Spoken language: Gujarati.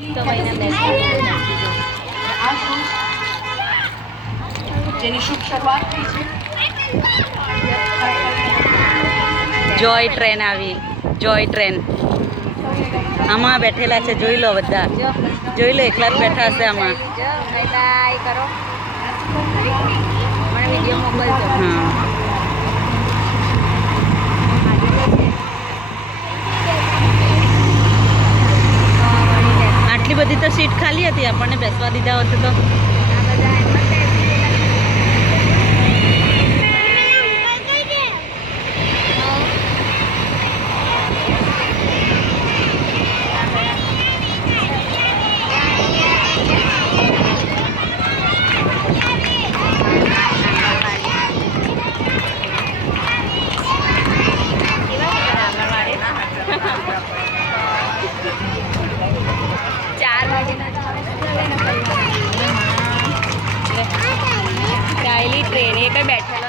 તો ભાઈને જેની શુભ શરૂઆત થઈ છે. જોય ટ્રેન આવી, જોય ટ્રેન આમાં બેઠેલા છે. જોઈ લો બધા, જોઈ લો, એકલા જ બેઠા હશે આમાં. કરો મને વિડીયો મોકલજો. હા, આટલી બધી તો સીટ ખાલી હતી, આપણને બેસવા દીધા હોત તો. ચાલી ટ્રેન એ કઈ બેઠા